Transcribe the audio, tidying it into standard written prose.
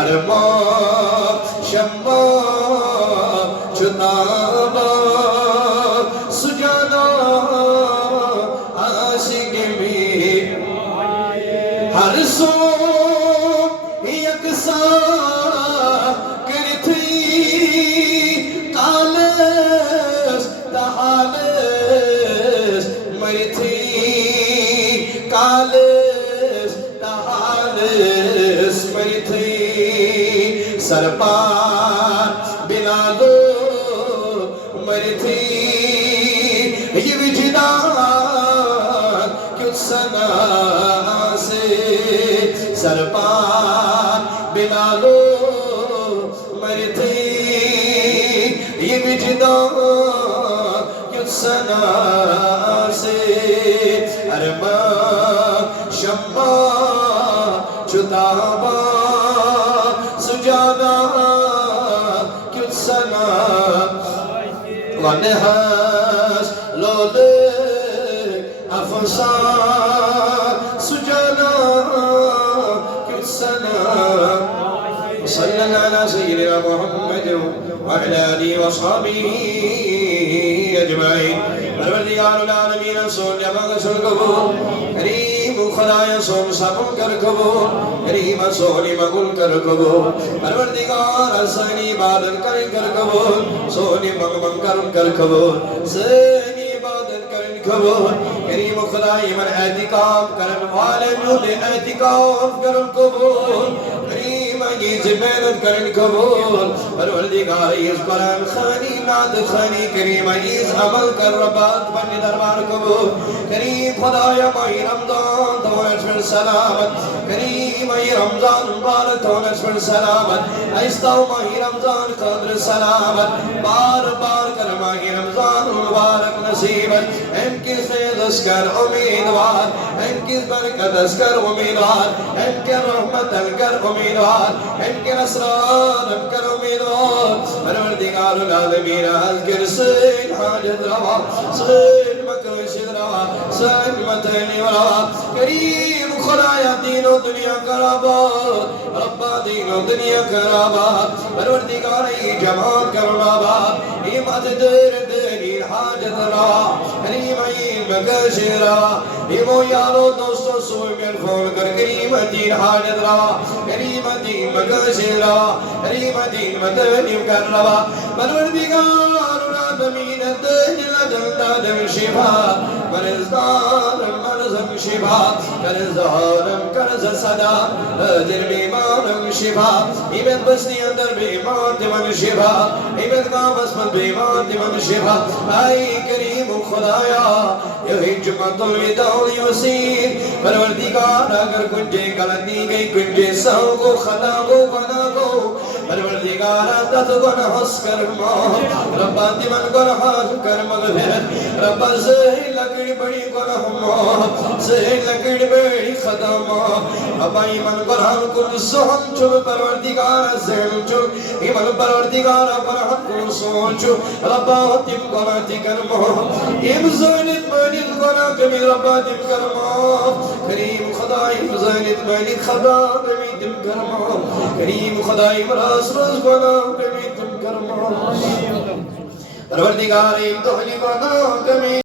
ارمان شما چتابا سجانا عاشق میں ہر سو یکساں کرتی کالس تحالس مرتی کالس تحالس مرتی سرپار بلالو مرتی یہ وجدان کیوں سنا سے سرپار بلالو مرتی یہ وجدان کیوں سنا سے ارمان شما چتابا سجانا کیوں سنا ونحس لولے افسان سجانا کیوں سنا صلی اللہ علیہ سیدنا محمد وعلى آله وصحبه أجمعين پروردگار العالمین سون جمع سن قبول کریم خدای سون سب کر قبول کریم سونی مقبول کر قبول پروردگار سنی عبادت کر قبول سونی مقبول کر قبول سنی عبادت کر قبول کریم خدای من اعتکاف کرن والے نے اعتکاف کر قبول کریم یہ محنت کرن قبول پروردگار اس قرآن خانی ناد خانی کریم اس عمل کر ربات بن دربار قبول کریم خدایا ماہی رمضان تونس پر سلامت کریم ماہی رمضان مبارک تونس پر سلامت ایستاو ماہی رمضان قدر سلامت بار بار کر ماہی رمضان مبارک نصیبت ہم کس فیض اسکر امیدوار ہم کس برکت اسکر امیدوار ہم کے رحمت کر امیدوار ہم کے نصران کر امیدوار پروردگار العالمین اذکر سین حاجت روا سین مکرشد روا سین متنی روا کریم خدایا دین و دنیا کرابات ربا دین و دنیا کرابات پروردگار ای جماعت کرابات ای مددر دین حاجت روا کریم ای مکرشد روا ای مویالو دوستو سوئی میں فون کر کریم دین حاجت روا کریم دین مکرشد روا کریم دین متنی کر روا پروردگار العالمین دل جلدہ دم شفا مرزدار مرزم شفا کرزدارم کرز صدا دل بیمارم شفا ایمت بسنی اندر بیمار دیون شفا ایمت قابس من بیمار دیون شفا آئی کریم خدایا یہ جمعت الوداع وسیم پروردگار اگر کنجے غلطی گئی کنجے سہو کو خطا کو بنا کو پروردگار دت گناہ اس کر ماں ربا دیمن گناہ کر مغفرت ربا زہی لکڑی بڑی گناہ ماں زہی لکڑی بڑی خطا ماں ربا ایمن گناہ کل سہن چھو پروردگار زہن چھو ایمن پروردگار گناہ کل سہن چھو ربا تیم گناہ تی کر ماں ایم زہنت بینت گناہ کمی ربا تیم کر ماں کریم خدای زہنت بینت خدا کمی تیم کر ماں کریم خدای مراس روز گناہ کمی تیم کر ماں پروردگار ایم تو ہی گناہ کمی